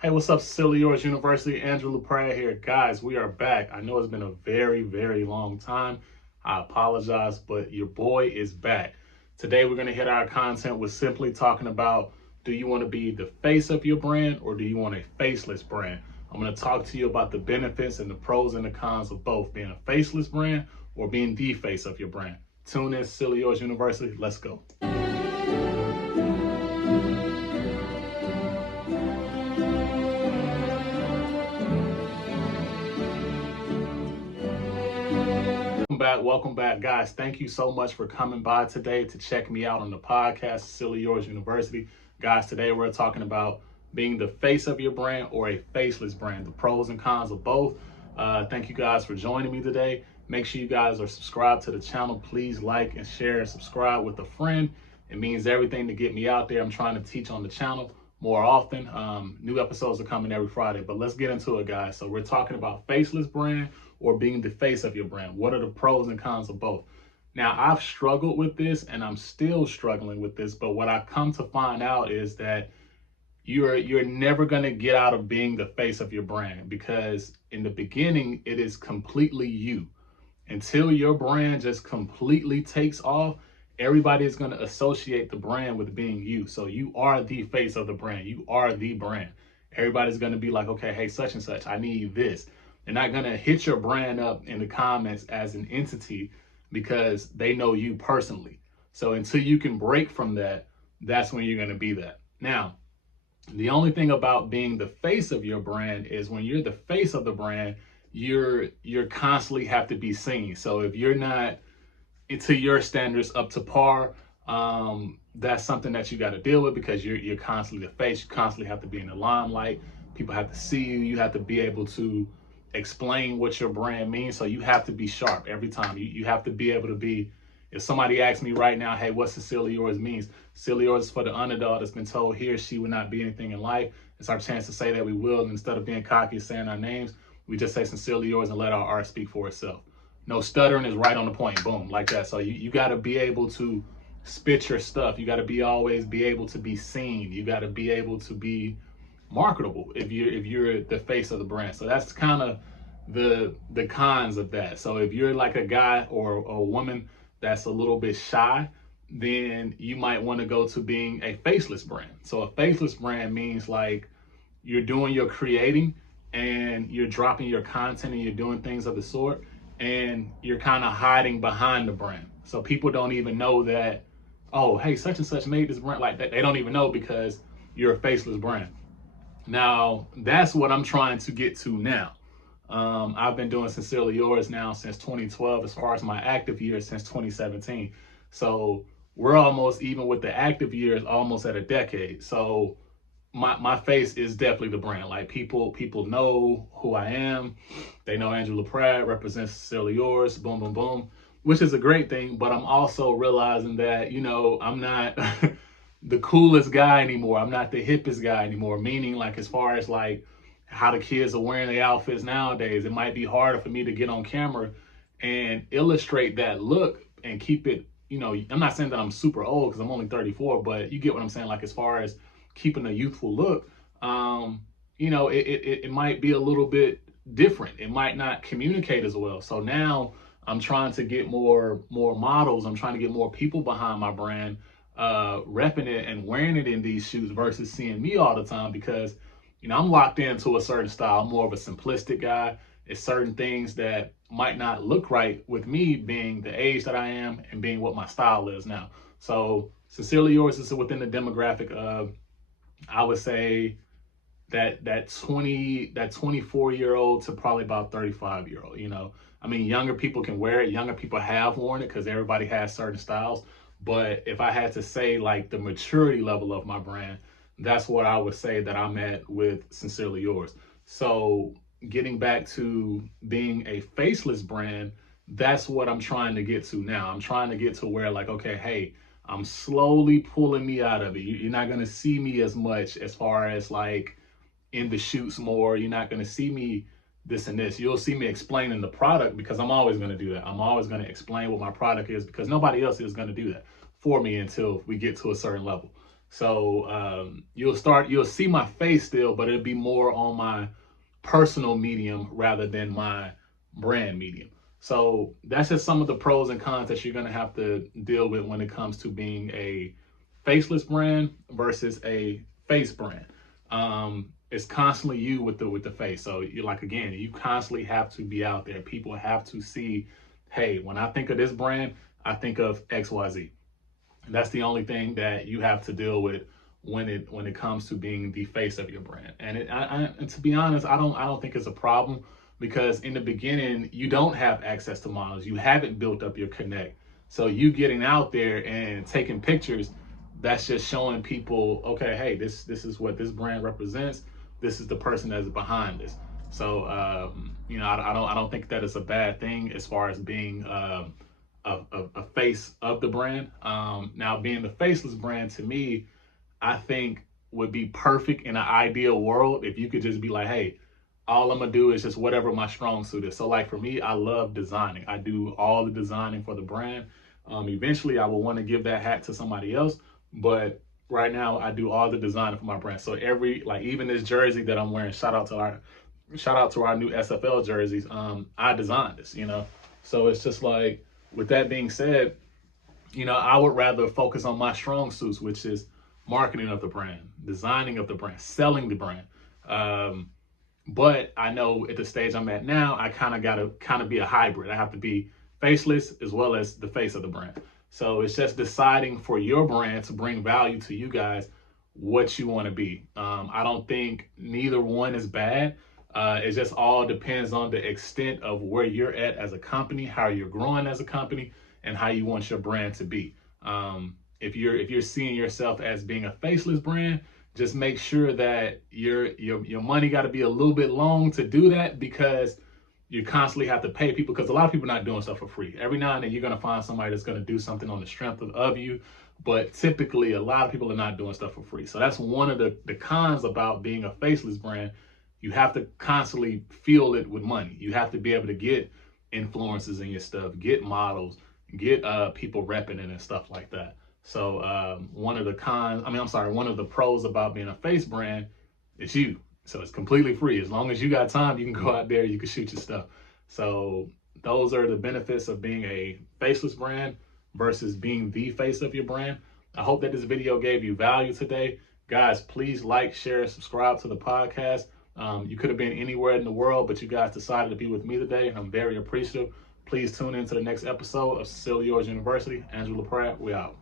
Hey, what's up, Silly Yours University? Andrew LaPrade here. Guys, we are back. I know it's been a very, very long time. I apologize, but your boy is back. Today, we're going to hit our content with simply talking about, do you want to be the face of your brand or do you want a faceless brand? I'm going to talk to you about the benefits and the pros and the cons of both being a faceless brand or being the face of your brand. Tune in, Silly Yours University. Let's go. Welcome back, guys. Thank you so much for coming by today to check me out on the podcast, Silly Yours University. Guys, today we're talking about being the face of your brand or a faceless brand, the pros and cons of both. Thank you guys for joining me today. Make sure you guys are subscribed to the channel. Please like and share and subscribe with a friend. It means everything to get me out there. I'm trying to teach on the channel more often. New episodes are coming every Friday, but let's get into it, guys. So we're talking about faceless brand or being the face of your brand. What are the pros and cons of both? Now, I've struggled with this and I'm still struggling with this, but what I come to find out is that you're never going to get out of being the face of your brand, because in the beginning it is completely you. Until your brand just completely takes off, everybody is going to associate the brand with being you. So you are the face of the brand. You are the brand. Everybody's going to be like, okay, hey, such and such, I need this. They're not going to hit your brand up in the comments as an entity because they know you personally. So until you can break from that, that's when you're going to be that. Now, the only thing about being the face of your brand is when you're the face of the brand, you're constantly have to be seen. So if you're not to your standards up to par, that's something that you got to deal with, because you're constantly the face. You constantly have to be in the limelight. People have to see you. You have to be able to explain what your brand means. So you have to be sharp every time. You have to be able to be, if somebody asks me right now, hey, what's the Silly Yours means? Silly Yours is for the underdog that's been told he or she would not be anything in life. It's our chance to say that we will. And instead of being cocky and saying our names, we just say sincerely yours and let our art speak for itself. No stuttering, is right on the point. Boom, like that. So you got to be able to spit your stuff. You got to always be able to be seen. You got to be able to be marketable if you're the face of the brand. So that's kind of the cons of that. So if you're like a guy or a woman that's a little bit shy, then you might want to go to being a faceless brand. So a faceless brand means like you're doing your creating and you're dropping your content and you're doing things of the sort, and you're kind of hiding behind the brand. So people don't even know that, oh, hey, such and such made this brand like that. They don't even know because you're a faceless brand. Now, that's what I'm trying to get to now. I've been doing Sincerely Yours now since 2012, as far as my active years since 2017. So we're almost, even with the active years, almost at a decade. So my face is definitely the brand. Like people know who I am. They know Andrew LaPrade represents Sincerely Yours, boom, boom, boom, which is a great thing. But I'm also realizing that, I'm not the coolest guy anymore. I'm not the hippest guy anymore. Meaning, like, as far as like how the kids are wearing their outfits nowadays, it might be harder for me to get on camera and illustrate that look and keep it, I'm not saying that I'm super old because I'm only 34, but you get what I'm saying. Like, as far as keeping a youthful look, it might be a little bit different. It might not communicate as well. So now I'm trying to get more models. I'm trying to get more people behind my brand, repping it and wearing it in these shoes versus seeing me all the time, because I'm locked into a certain style. I'm more of a simplistic guy. It's certain things that might not look right with me being the age that I am and being what my style is now. So Sincerely Yours is within the demographic of, I would say, that 24-year-old to probably about 35-year-old. I mean, younger people can wear it. Younger people have worn it because everybody has certain styles. But if I had to say like the maturity level of my brand, that's what I would say that I'm at with Sincerely Yours. So getting back to being a faceless brand, that's what I'm trying to get to now. I'm trying to get to where, like, okay, hey, I'm slowly pulling me out of it. You're not going to see me as much as far as like in the shoots more. You're not going to see me this and this. You'll see me explaining the product, because I'm always going to do that. I'm always going to explain what my product is, because nobody else is going to do that for me until we get to a certain level. So you'll see my face still, but it'll be more on my personal medium rather than my brand medium. So that's just some of the pros and cons that you're going to have to deal with when it comes to being a faceless brand versus a face brand. It's constantly you with the face. So you're like, again, you constantly have to be out there. People have to see, hey, when I think of this brand, I think of XYZ. And that's the only thing that you have to deal with when it comes to being the face of your brand. And to be honest, I don't think it's a problem, because in the beginning you don't have access to models. You haven't built up your connect. So you getting out there and taking pictures, that's just showing people, okay, hey, this is what this brand represents. This is the person that's behind this. So I don't think that it's a bad thing as far as being a face of the brand. Now, being the faceless brand, to me, I think would be perfect in an ideal world if you could just be like, hey, all I'm gonna do is just whatever my strong suit is. So like for me, I love designing. I do all the designing for the brand. Eventually I will want to give that hat to somebody else, but right now I do all the designing for my brand. So even this jersey that I'm wearing, shout out to our new SFL jerseys. I designed this, So it's just like, with that being said, I would rather focus on my strong suits, which is marketing of the brand, designing of the brand, selling the brand. But I know at the stage I'm at now, I gotta be a hybrid. I have to be faceless as well as the face of the brand. So it's just deciding for your brand to bring value to you guys, what you want to be. I don't think neither one is bad. It just all depends on the extent of where you're at as a company, how you're growing as a company, and how you want your brand to be. If you're seeing yourself as being a faceless brand, just make sure that your money got to be a little bit long to do that, because you constantly have to pay people, because a lot of people are not doing stuff for free. Every now and then you're going to find somebody that's going to do something on the strength of you, but typically a lot of people are not doing stuff for free. So that's one of the cons about being a faceless brand. You have to constantly fuel it with money. You have to be able to get influencers in your stuff, get models, get people repping it and stuff like that. So one of the pros about being a face brand is you. So it's completely free. As long as you got time, you can go out there, you can shoot your stuff. So those are the benefits of being a faceless brand versus being the face of your brand. I hope that this video gave you value today. Guys, please like, share, subscribe to the podcast. You could have been anywhere in the world, but you guys decided to be with me today, and I'm very appreciative. Please tune in to the next episode of Cecilia York University. Andrew LaPratt, we out.